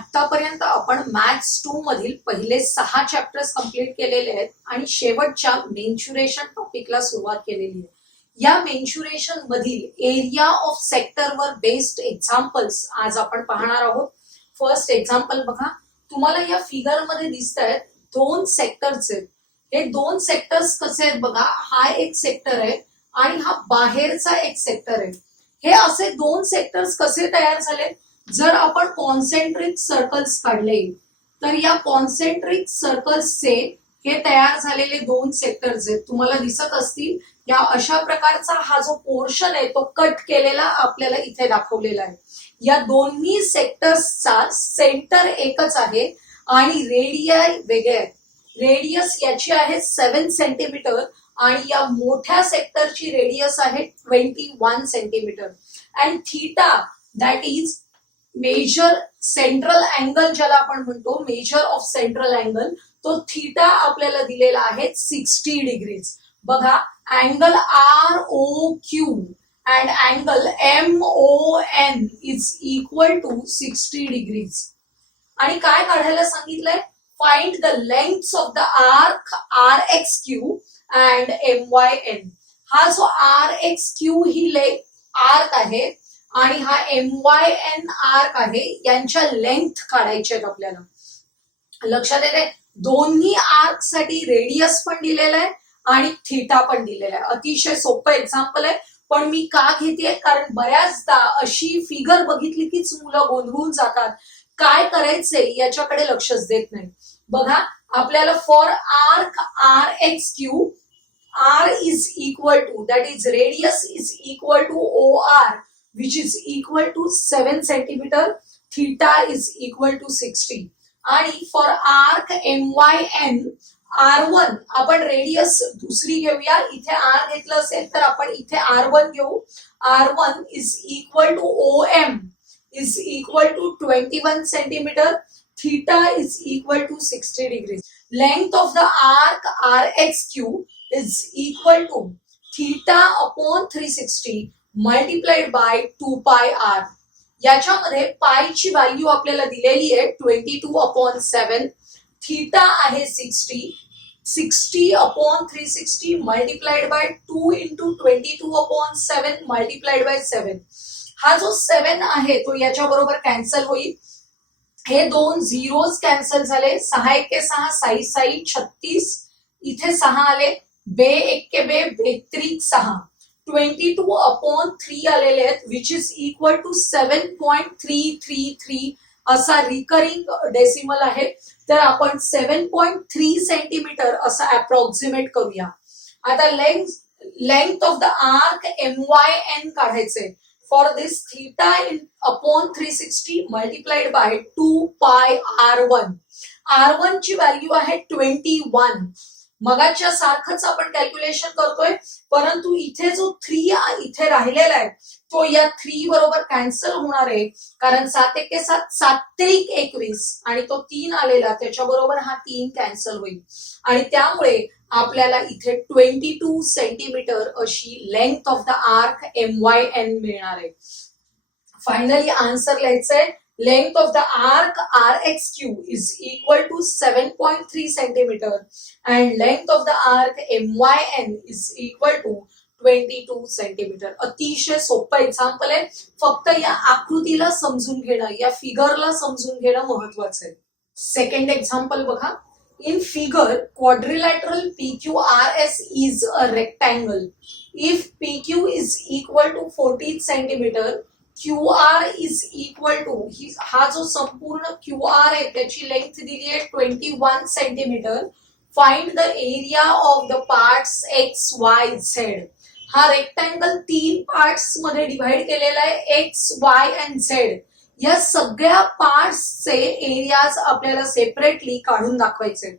आतापर्यंत आपण मॅथ्स 2 मधील पहिले 6 चॅप्टर्स कंप्लीट केलेले आहेत आणि शेवटच्या मेन्शुरेशन टॉपिकला सुरुवात केलेली आहे. या मेन्शुरेशन मधील area of sector were based examples आज आपण पाहणार आहोत. फर्स्ट एक्झाम्पल बघा, तुम्हाला या फिगर मध्ये दिसत आहेत दोन सेक्टर्स आहेत. हे दोन सेक्टर्स कसे आहेत बघा, हा एक सेक्टर आहे आणि हा बाहेरचा एक सेक्टर आहे. हे असे दोन सेक्टर्स कसे तयार झाले? जर आपण कॉन्सेंट्रिक सर्कल्स काढले तर या कॉन्सेंट्रिक सर्कल्सचे हे तयार झालेले दोन सेक्टर्स आहेत, तुम्हाला दिसत असतील. या अशा प्रकारचा हा जो पोर्शन आहे तो कट केलेला आपल्याला इथे दाखवलेला आहे. या दोन्ही सेक्टर्सचा सेंटर एकच आहे आणि रेडियाई वेगळे आहेत. रेडियस याची आहे 7 सेंटीमीटर आणि या मोठ्या सेक्टरची रेडियस आहे 21 centimetre. And theta that is measure central angle, ज्याला आपण म्हणतो मेजर ऑफ सेंट्रल अँगल, तो थीटा आपल्याला दिलेला आहे 60 डिग्रीज. बघा, angle ROQ and angle MON is equal to 60 degrees. आणि काय काढायला सांगितलंय? Find the length of the arc RXQ and MYN. हा जो RXQ ही आर्क आहे आणि हा MYN आर्क आहे, यांच्या लेंथ काढायच्या आहेत आपल्याला. लक्षात येते, दोन्ही आर्क साठी रेडियस पण दिलेला आहे आणि थीटा पण दिलेला आहे. अतिशय सोपं एक्झाम्पल आहे, पण मी का घेते कारण बऱ्याचदा अशी फिगर बघितली कीच मुलं गोंधळून जातात. काय करायचंय याच्याकडे लक्षच देत नाही. बघा, आपल्याला for arc RXQ R is equal to, that is radius is equal to OR, which is equal to 7 centimeter, theta is equal to 60. आणि for arc MYN R1 आपण रेडियस दुसरी घेऊया. इथे R घेतलं असेल तर आपण इथे R1 घेऊ. R1 is equal to OM is equal to 21 centimeter, theta is equal to 60 degrees. Length of the arc RXQ is equal to theta upon 360 multiplied by 2 pi r. याच्यामध्ये पाय ची व्हॅल्यू आपल्याला दिलेली आहे 22 अपॉन 7, थीटा आहे 60 upon 360 multiplied by 2 into 22 upon 7 multiplied by 7. हा जो 7 आहे तो याच्या बरोबर कॅन्सल होईल. हे दोन झिरोज कॅन्सल झाले. 6 एके 6, 6 6 36, इथे 6 आले, बे एक्के बे, बेत्रिक 6, 22 अपॉन 3 आलेले आहेत, विच इज इक्वल टू 7.333 असा रिकरिंग डेसिमल आहे. तर आपण 7.3 सेंटीमीटर असा अप्रॉक्सिमेट करूया. आता length of the arc MYN काढायचे. For this theta upon 360 multiplied by 2 पाय R1. R1 ची व्हॅल्यू आहे 21. मगाच्या सारखंच आपण कॅल्क्युलेशन करतोय, परंतु इथे जो 3 इथे राहिलेला आहे तो या 3 बरोबर कॅन्सल होणार आहे, कारण 7 एके 7, 7 त्रिक 21 आणि तो 3 आलेला, त्याच्या बरोबर हा 3 कॅन्सल होईल आणि त्यामुळे आपल्याला इथे 22 सेंटीमीटर अशी length of the arc MYN मिळणार आहे. फायनली आन्सर लिहायचंय. Length of the arc RXQ is equal to 7.3 centimeter and length of the arc MYN is equal to 22 centimeter. अतिशय सोपं एक्झाम्पल आहे. फक्त या आकृतीला समजून घेणं, या फिगरला समजून घेणं महत्वाचं आहे. सेकंड एक्झाम्पल बघा. In figure, quadrilateral PQRS is a rectangle. If PQ is equal to 14 centimeter, QR is equal to, हा जो संपूर्ण QR आहे त्याची लेंथ दिली आहे 21 centimetre. Find the area of the parts X, Y, Z. हा rectangle 3 parts मध्ये divide केलेला आहे, X, Y and Z. या सगळ्या पार्ट्सचे एरियाज आपल्याला सेपरेटली काढून दाखवायचे.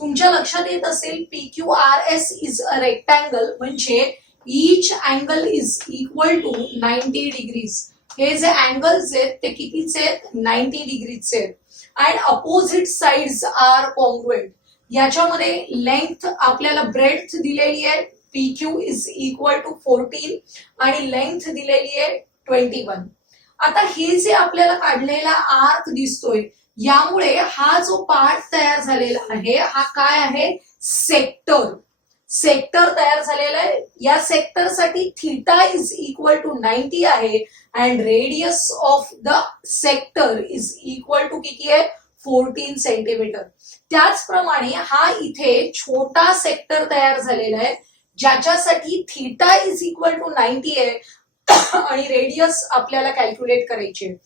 तुमच्या लक्षात येत असेल PQRS इज अ रेक्टँगल म्हणजे each angle is equal to 90 degrees. हे जे अँगल्स आहेत ते कितीचे आहेत? 90 डिग्रीचे आहेत. And opposite sides are congruent. याच्यामध्ये लेंथ आपल्याला ब्रेड्थ दिलेली आहे PQ इज इक्वल टू 14 आणि लेंथ दिलेली आहे 21. आता हे जे आपल्याला काढलेला आर्क दिसतोय, यामुळे हा जो पार्ट तयार झालेला आहे हा काय आहे, सेक्टर. सेक्टर तयार झालेला आहे. या सेक्टर साठी थीटा इज इक्वल टू 90 आहे and radius of the sector is equal to किती आहे, 14 सेंटीमीटर. त्याचप्रमाणे हा इथे छोटा सेक्टर तयार झालेला आहे ज्याच्यासाठी थीटा इज इक्वल टू 90 आहे आणि रेडियस आपल्याला कॅल्क्युलेट करायची आहे.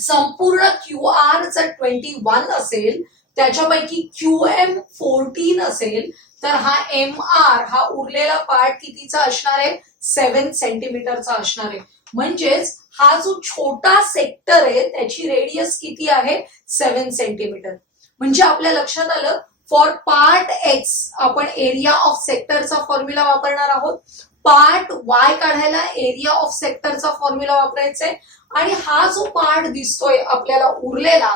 संपूर्ण क्यू आर जर 21 असेल, त्याच्यापैकी QM 14 असेल, तर हा MR हा उरलेला पार्ट कितीचा असणार आहे, 7 सेंटीमीटरचा असणार आहे. म्हणजेच हा जो छोटा सेक्टर आहे त्याची रेडियस किती आहे, 7 सेंटीमीटर. म्हणजे आपल्या लक्षात आलं, फॉर पार्ट एक्स आपण एरिया ऑफ सेक्टरचा फॉर्म्युला वापरणार आहोत, पार्ट वाय काढायला एरिया ऑफ सेक्टरचा फॉर्म्युला वापरायचा आहे, आणि हा जो पार्ट दिसतोय आपल्याला उरलेला,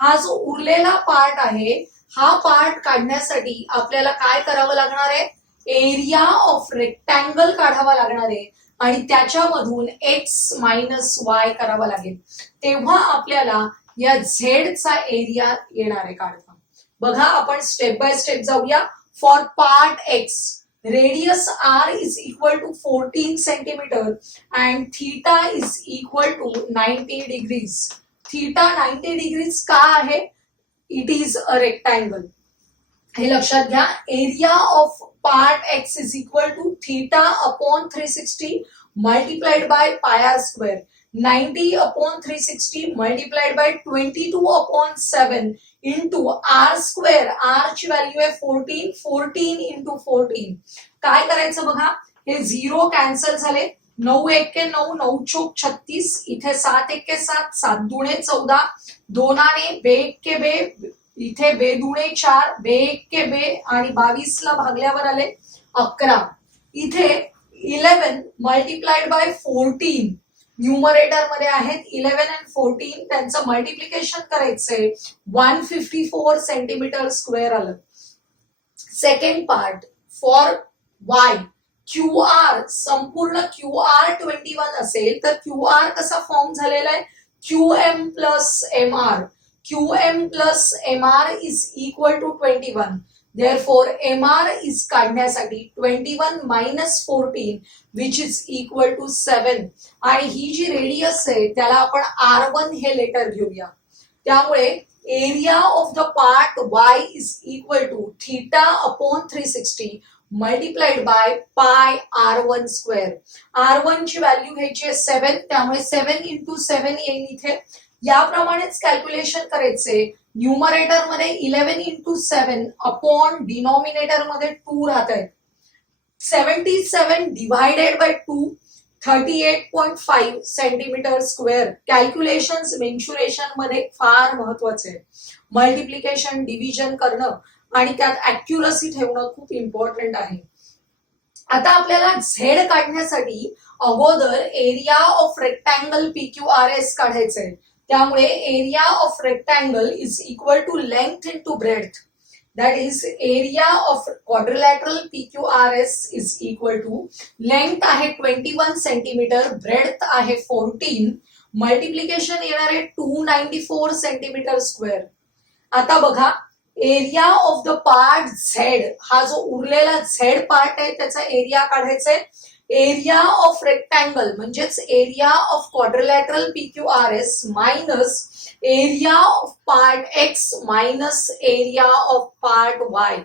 हा जो उरलेला पार्ट आहे हा पार्ट काढण्यासाठी आपल्याला काय करावं लागणार आहे, एरिया ऑफ रेक्टँगल काढावा लागणार आहे आणि त्याच्यामधून एक्स मायनस वाय करावा लागेल. तेव्हा आपल्याला या झेडचा एरिया येणार आहे काढता. बघा आपण स्टेप बाय स्टेप जाऊया. For part x radius r is equal to 14 centimeter and theta is equal to 90 degrees. Theta 90 degrees का आहे, it is a rectangle. हे लक्षात घ्या. Area of part x is equal to theta upon 360 multiplied by pi r square. 90 upon 360 multiplied by 22 upon 7 into r square. r ची value आहे 14, 14 into 14. काय करायचं बघा, हे 0 कॅन्सल झाले, 9 एके 9, 9 चोक 36, इथे 7 एके 7, 7 दुणे 14, 2 आने बे एके बे, इथे बे दुणे 4, बे एके बे आणि 22 ला भागल्यावर आले 11. इथे 11 मल्टिप्लाइड बाय 14 न्यूमरेटर मध्ये आहेत 11 आणि 14, त्यांचं मल्टिप्लिकेशन करायचंय, 154 सेंटीमीटर स्क्वेअर आलं. Second part for Y, Q R, संपूर्ण क्यू आर 21 असेल तर क्यू आर कसा फॉर्म झालेला आहे, QM plus MR. QM plus MR is equal to 21. Therefore, MR is काढण्यासाठी 21 minus 14 which is equal to 7. आणि ही जी रेडियस आहे त्याला आपण R1 हे लेटर घेऊया. त्यामुळे area of the part Y is equal to theta upon 360 multiplied by pi R1 square. R1 ची value घ्यायची आहे 7, त्यामुळे 7 into 7 येईल इथे. याप्रमाणेच कॅल्क्युलेशन करायचे. न्यूमरेटर मध्ये 11 into 7 अपॉन डिनॉमिनेटर मध्ये 2 राहत आहेत. 77 divided by 2, 38.5 centimetre square. Calculations mensuration मध्ये फार महत्वाचे आहे. मल्टिप्लिकेशन डिव्हिजन करणं आणि त्यात अॅक्युरसी ठेवणं खूप इम्पॉर्टंट आहे. आता आपल्याला झेड काढण्यासाठी अगोदर एरिया ऑफ रेक्टँगल PQRS काढायचंय. त्यामुळे area of rectangle is equal to length into breadth. That is area of quadrilateral PQRS is equal to length आहे 21 सेंटीमीटर, ब्रेड्थ आहे 14, मल्टिप्लिकेशन येणार आहे 294 सेंटीमीटर स्क्वेअर. आता बघा, area of the part Z, हा जो उरलेला झेड पार्ट आहे त्याचा एरिया काढायचा आहे. एरिया ऑफ रेक्टँगल म्हणजेच area of quadrilateral PQRS minus area of part x minus area of part Y.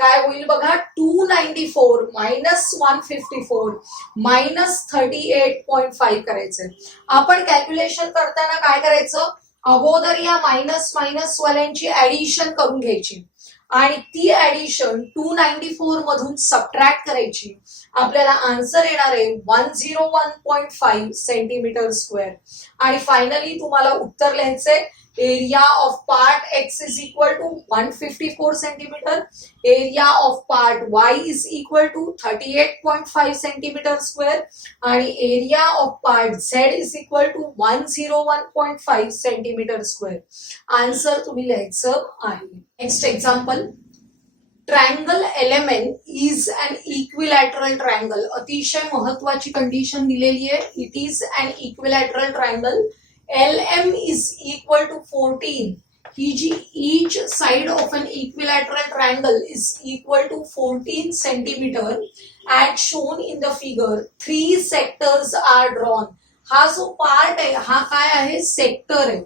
काय होईल बघा, 294 मायनस 154 मायनस 38.5 करायचंय. आपण कॅल्क्युलेशन करताना काय करायचं, अगोदर या मायनस मायनस वाल्यांची ऍडिशन करून घ्यायची आणि ती ऍडिशन 294 मधून सबट्रॅक्ट करायची. आपल्याला आन्सर येणार आहे 101.5 सेंटीमीटर स्क्वेअर. आणि फायनली तुम्हाला उत्तर लिहायचंय, area of part X is equal to 154 centimetre, area of part Y is equal to 38.5 centimetre square आणि area of part Z is equal to 101.5 centimetre square. Answer तुम्ही लिहायचं आहे. Next example, triangle L M N is an equilateral triangle. अतिशय महत्वाची condition दिलेली आहे. It is an equilateral triangle. LM is equal to 14. ही जी each side of an equilateral triangle is equal to 14 centimeter as shown in the figure. 3 sectors are drawn. हा जो part आहे हा काय आहे, सेक्टर आहे.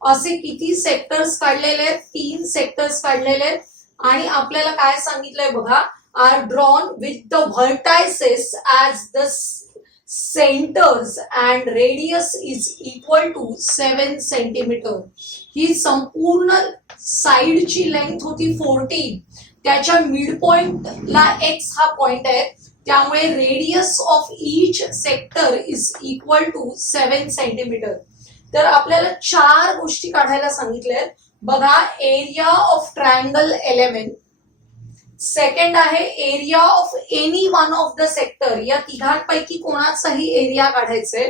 असे किती सेक्टर्स काढलेले आहेत, 3 सेक्टर्स काढलेले आहेत. आणि आपल्याला काय सांगितलंय बघा, are drawn with the vertices as the centres and radius is equal to 7 centimetre. ही संपूर्ण साइडची लेंथ होती 14. त्याच्या मिड पॉइंटला एक्स हा पॉइंट आहे, त्यामुळे radius of each sector is equal to 7 centimetre. तर आपल्याला 4 गोष्टी काढायला सांगितल्या. बघा, area of triangle L M N. Second आहे area of any one of the sector. या तिघांपैकी कोणाचाही एरिया काढायचंय.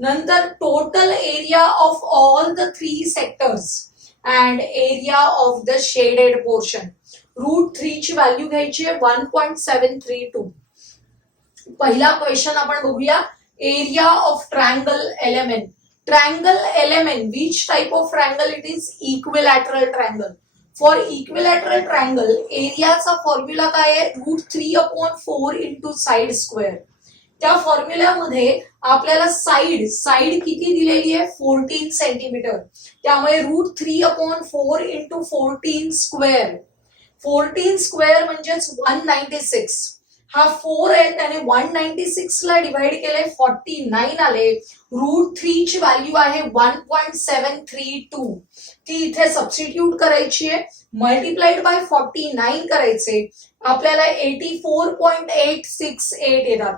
नंतर total area of all the 3 sectors and area of the shaded portion. √3 ची व्हॅल्यू घ्यायची आहे 1.732. पहिला क्वेश्चन आपण बघूया. Area of triangle L M N. Triangle L M N, which type of triangle it is? Equilateral triangle. For equilateral triangle एरियाचा formula काय आहे? √3/4 into side square. त्या फॉर्म्युल्यामध्ये आपल्याला साइड किती दिलेली आहे? 14 सेंटीमीटर. त्यामुळे √3/4 इंटू 14 स्क्वेअर. 14 स्क्वेअर म्हणजेच 196. हा 4 आहे, त्याने 196 ला डिवाइड केले, 49 आले. √3 ची व्हॅल्यू आहे 1.732. ती इथे सबस्टिट्यूट करायची आहे. मल्टिप्लाइड बाय 49 करायचे. आपल्याला 84.868 येतात.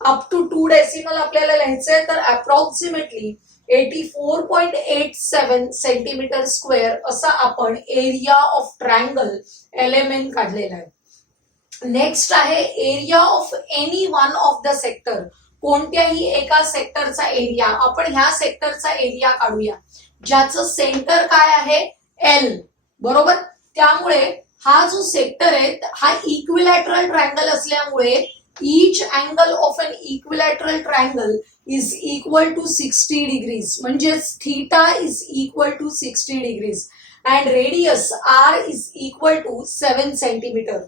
अप टू 2 डेसिमल आपल्याला लिहायचंय, तर अप्रॉक्सिमेटली 84.87 सेंटीमीटर स्क्वेअर असा आपण एरिया ऑफ ट्रायंगल एलिमेंट काढलेला आहे. नेक्स्ट आहे area of any one of the sector. कोणत्याही एका सेक्टरचा एरिया. आपण ह्या सेक्टरचा एरिया काढूया, ज्याचं सेंटर काय आहे? एल. बरोबर. त्यामुळे हा जो सेक्टर आहे हा इक्विलॅटरल ट्रायंगल असल्यामुळे each angle of an equilateral triangle is equal to 60 degrees. म्हणजेच theta is equal to 60 degrees and radius R is equal to 7 centimetre.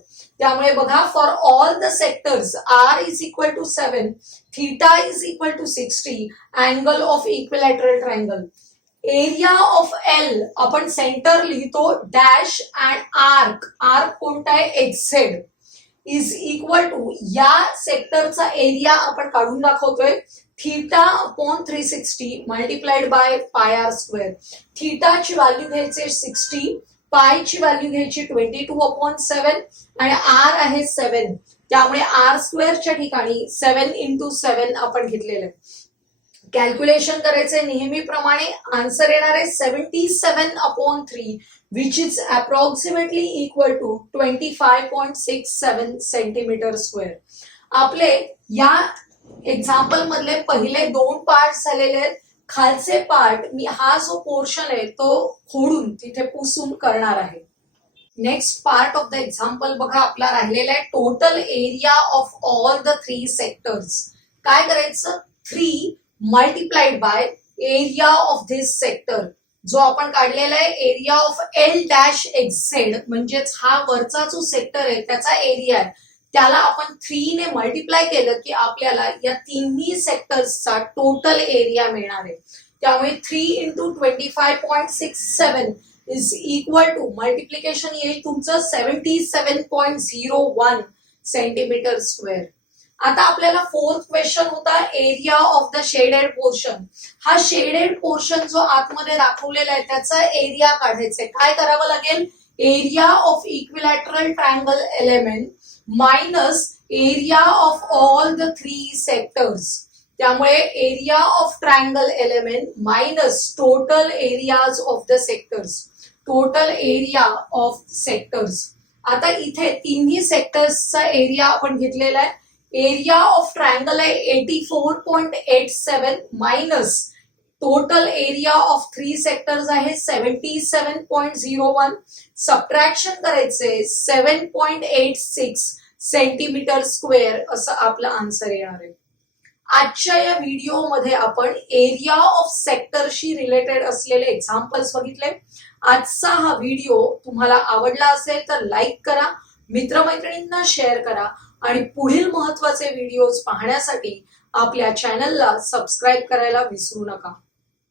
त्यामुळे बघा, for all the sectors R is equal to 7, theta is equal to 60, angle of equilateral triangle. Area of L आपण centre लिहितो dash and arc. Arc कोणता आहे? एक्झेड. Is equal to, या सेक्टरचा area आपण काढून दाखवतोय, θ/360 मल्टिप्लाइड बाय πr स्क्वेअर. थीटाची value घ्यायची 60, पायची व्हॅल्यू घ्यायची 22/7 आणि आर आहे 7. त्यामुळे आर स्क्वेअरच्या ठिकाणी 7 इंटू 7 आपण घेतलेलं आहे. कॅल्क्युलेशन करायचे नेहमीप्रमाणे. आन्सर येणार आहे 77/3 which is approximately equal to 25.67 centimetre square. आपले या एक्झाम्पल मधले पहिले 2 पार्ट झालेले आहेत. खालचे पार्ट मी हा जो पोर्शन आहे तो खोडून तिथे पुसून करणार आहे. Next part of the example बघा आपला राहिलेला आहे. Total area of all the 3 sectors. काय करायचं? 3 multiplied by area of this sector. जो आपण काढलेला आहे एरिया ऑफ L-XZ, म्हणजेच हा वरचा जो सेक्टर आहे त्याचा एरिया आहे, त्याला आपण 3 ने मल्टिप्लाय केलं की आपल्याला या तिन्ही सेक्टर्सचा टोटल एरिया मिळणार आहे. त्यामुळे 3 into 25.67 is equal to, multiplication येईल तुमचं 77.01 सेंटीमीटर स्क्वेअर. आता आपल्याला 4th क्वेश्चन होता area of the shaded portion. हा शेडेड पोर्शन जो आतमध्ये दाखवलेला आहे त्याचा एरिया काढायचा आहे. काय करावं लागेल? Area of equilateral triangle L M N minus area of all the 3 sectors. त्यामुळे area of triangle L M N minus total areas of the sectors. Total area of sectors. आता इथे तिन्ही सेक्टर्सचा एरिया आपण घेतलेला आहे. एरिया ऑफ ट्रायंगल आहे 84.87 minus total area of 3 sectors आहे 77.01. Subtraction करायचे 7.86 सेंटीमीटर स्क्वेअर असं आपलं आन्सर येणार आहे. आजच्या या व्हिडिओमध्ये आपण एरिया ऑफ सेक्टरशी रिलेटेड असलेले एक्झाम्पल्स बघितले. आजचा हा व्हिडिओ तुम्हाला आवडला असेल तर लाईक करा, मित्रमैत्रिणींना शेअर करा आणि पुढील महत्त्वाचे व्हिडिओज पाहण्यासाठी आपल्या चॅनलला सबस्क्राईब करायला विसरू नका.